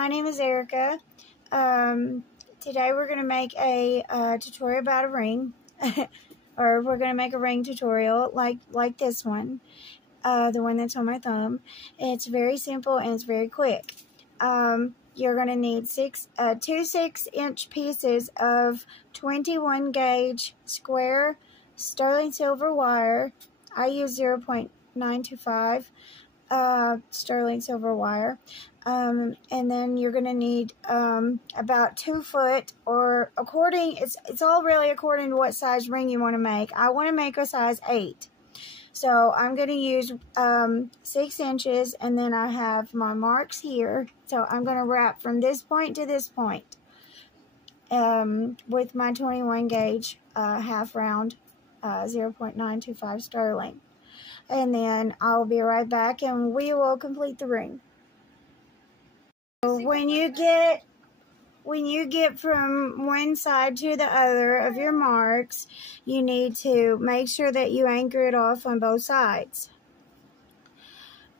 My name is Erika. Today we're going to make a tutorial about a ring, or we're going to make a ring tutorial like this one, the one that's on my thumb. It's very simple and it's very quick. You're going to need two 6-inch pieces of 21 gauge square sterling silver wire. I use 0.925 sterling silver wire. And then you're going to need about 2 foot, or it's all really according to what size ring you want to make. I want to make a size 8. So I'm going to use 6 inches, and then I have my marks here. So I'm going to wrap from this point to this point with my 21 gauge half round 0.925 sterling. And then I'll be right back and we will complete the ring. So when you get from one side to the other of your marks, you need to make sure that you anchor it off on both sides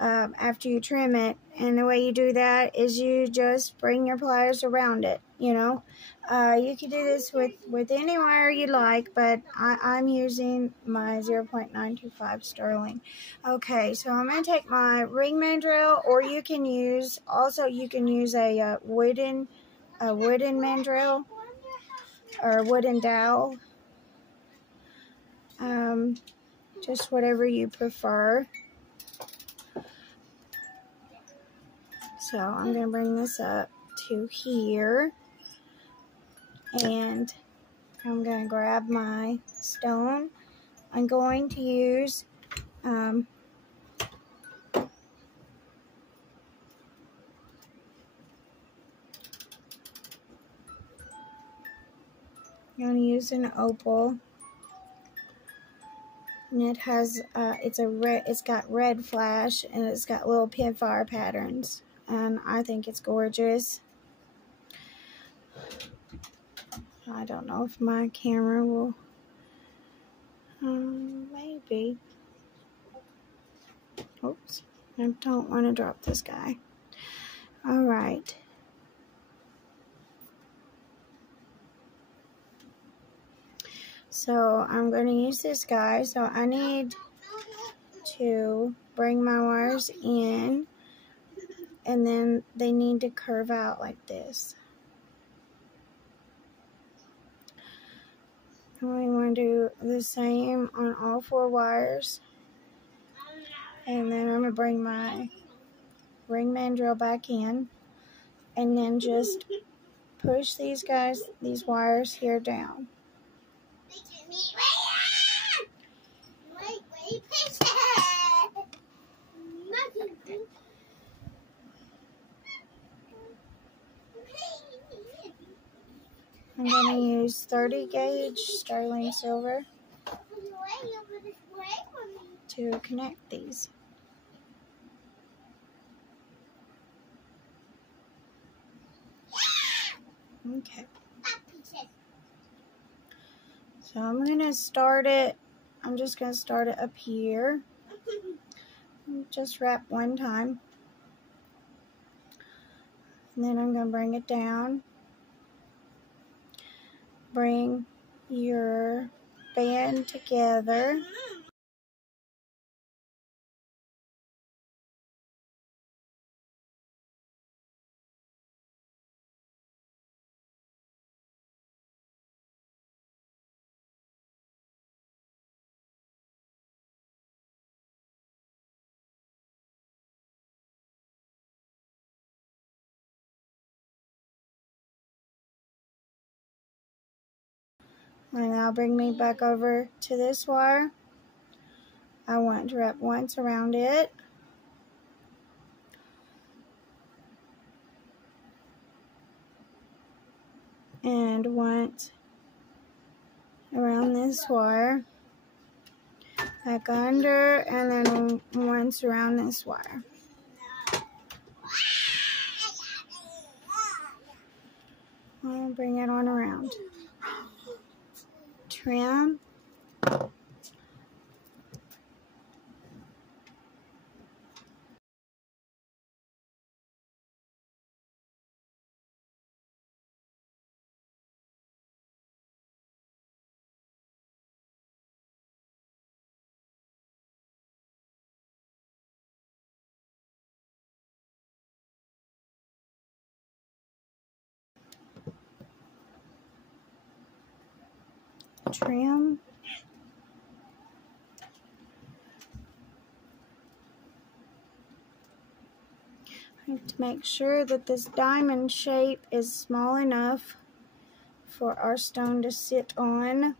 after you trim it. And the way you do that is you just bring your pliers around it, you know. You can do this with any wire you like, but I'm using my 0.925 sterling. Okay, so I'm going to take my ring mandrel, or you can use a wooden mandrel or a wooden dowel, just whatever you prefer. So I'm going to bring this up to here, and I'm going to grab my stone. I'm going to use I'm going to use an opal, and it has it's got red flash, and it's got little pinfire patterns, and I think it's gorgeous. I don't know if my camera will, maybe. Oops, I don't want to drop this guy. All right. So I'm going to use this guy. So I need to bring my wires in, and then they need to curve out like this. We want to do the same on all 4 wires. And then I'm going to bring my ring mandrel back in, and then just push these wires here down. I'm going to use 30 gauge sterling silver to connect these. Okay. So I'm going to start it. I'm just going to start it up here. Just wrap one time. And then I'm going to bring it down. Bring your band together. And that'll bring me back over to this wire. I want to wrap once around it. And once around this wire. Back under, and then once around this wire. I'll bring it on around. Trim. trim. I have to make sure that this diamond shape is small enough for our stone to sit on.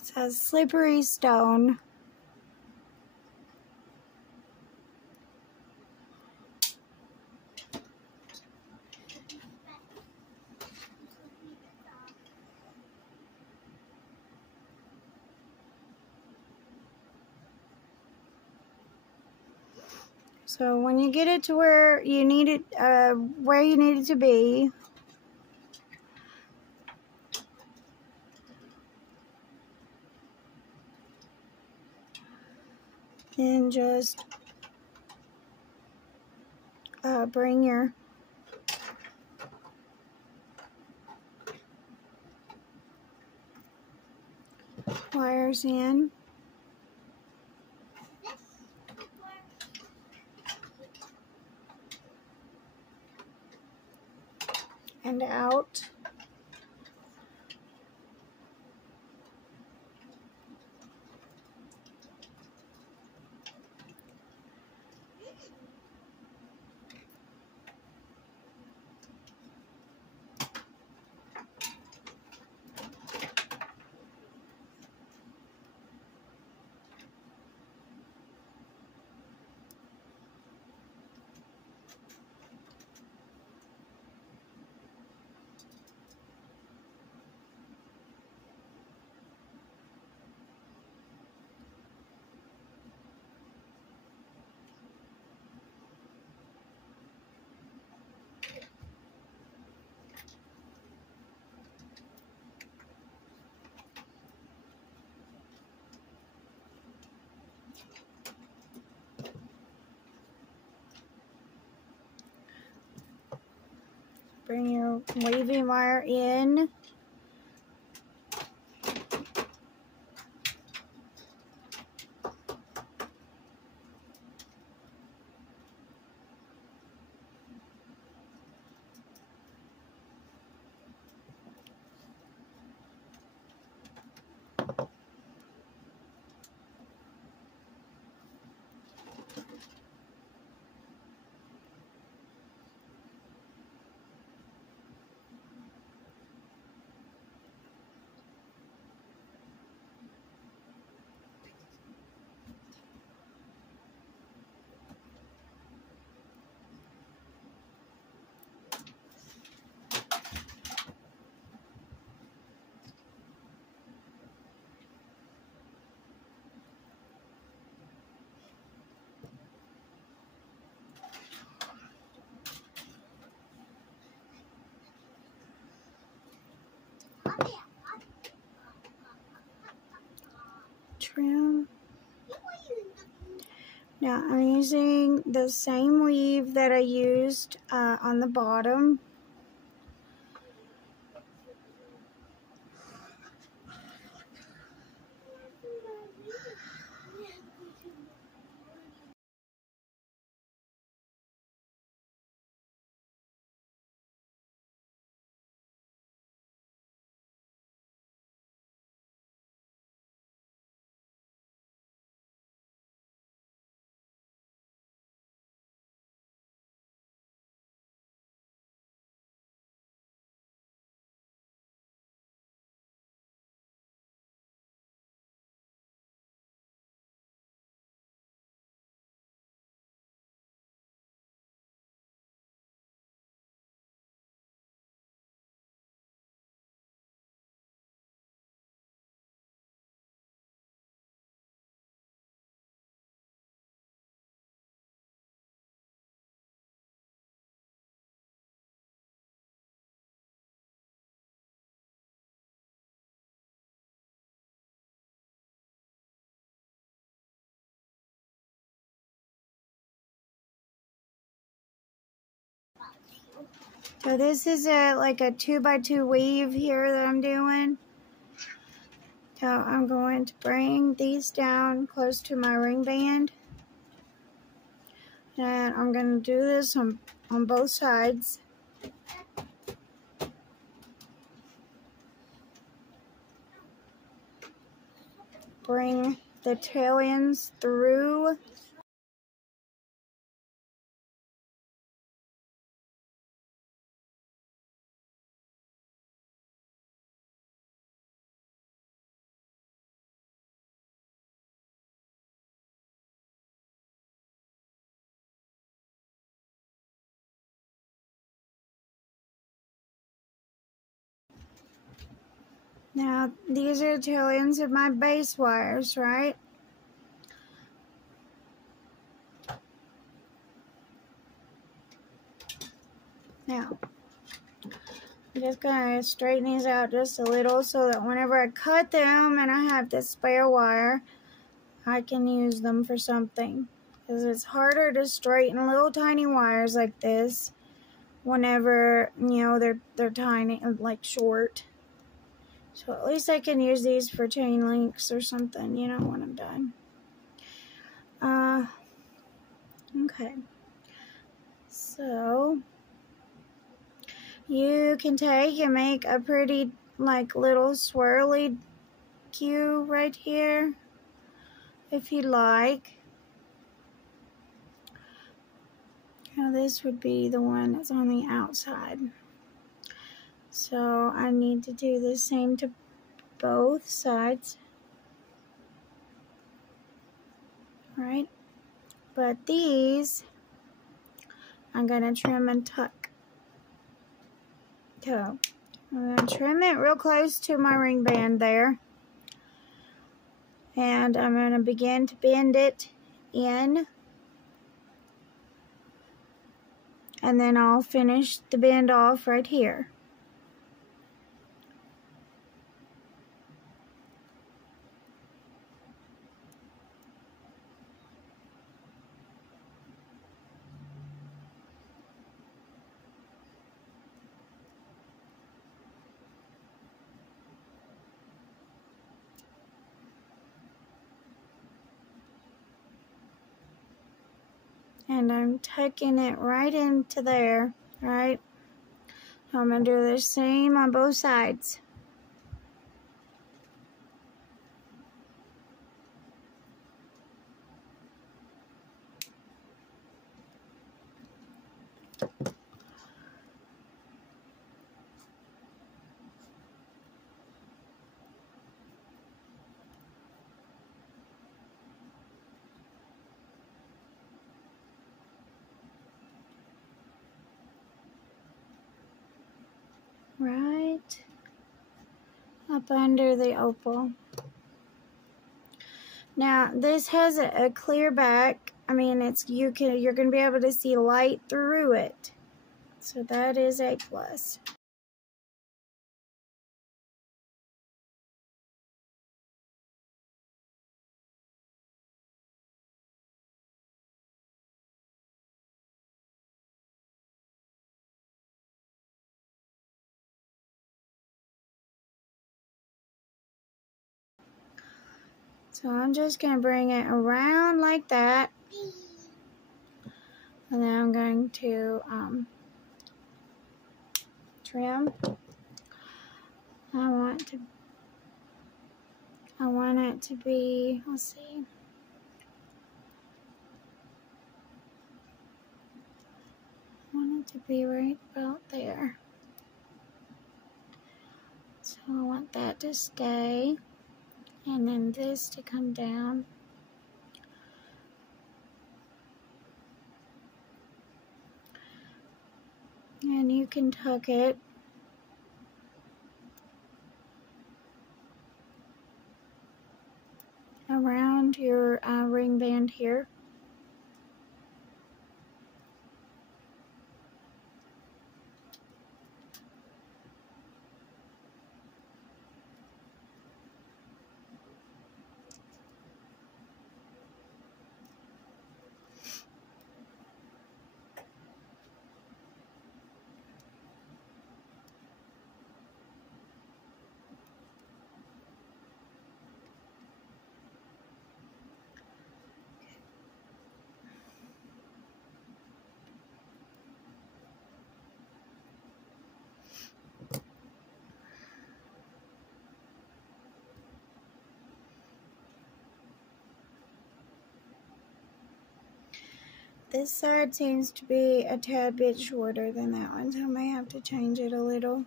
It says slippery stone. So when you get it to where you need it, to be, then just bring your wires in. And out. Bring your weaving wire in. Trim. Now I'm using the same weave that I used on the bottom. So this is like a 2x2 weave here that I'm doing. So I'm going to bring these down close to my ring band. And I'm going to do this on both sides. Bring the tail ends through. Now, these are the tail ends of my base wires, right? Now, I'm just going to straighten these out just a little so that whenever I cut them and I have this spare wire, I can use them for something. Because it's harder to straighten little tiny wires like this whenever, you know, they're tiny, like short. So at least I can use these for chain links or something, you know, when I'm done. Okay. So you can take and make a pretty, like, little swirly cue right here, if you like. Now this would be the one that's on the outside. So I need to do the same to both sides. Right? But these, I'm going to trim and tuck. So I'm going to trim it real close to my ring band there. And I'm going to begin to bend it in. And then I'll finish the bend off right here. And I'm tucking it right into there, right? I'm going to do the same on both sides. Right up under the opal. Now this has a clear back. I mean, you're going to be able to see light through it. So that is a plus. So I'm just going to bring it around like that. And then I'm going to trim. I want it to be, let's see. I want it to be right about there. So I want that to stay. And then this to come down. And you can tuck it around your ring band here. This side seems to be a tad bit shorter than that one, so I may have to change it a little.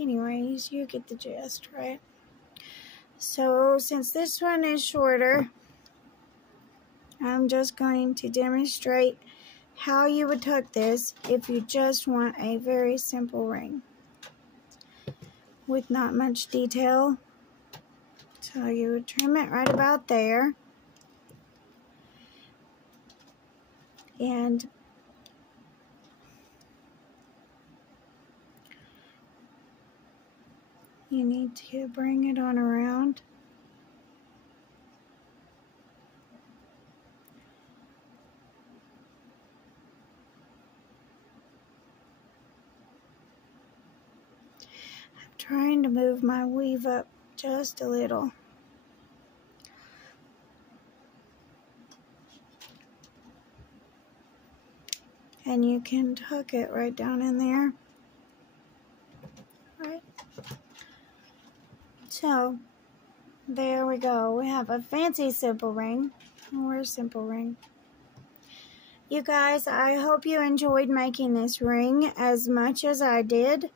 Anyways, you get the gist, right? So, since this one is shorter, I'm just going to demonstrate how you would tuck this if you just want a very simple ring with not much detail. So you would trim it right about there. And You need to bring it on around. I'm trying to move my weave up just a little. And you can tuck it right down in there. Right. So, there we go. We have a fancy simple ring. Or a simple ring. You guys, I hope you enjoyed making this ring as much as I did.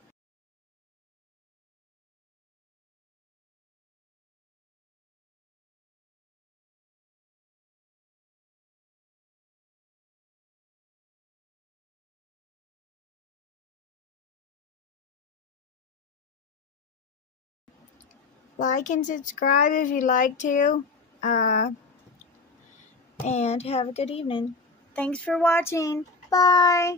Like and subscribe if you'd like to. And have a good evening. Thanks for watching. Bye.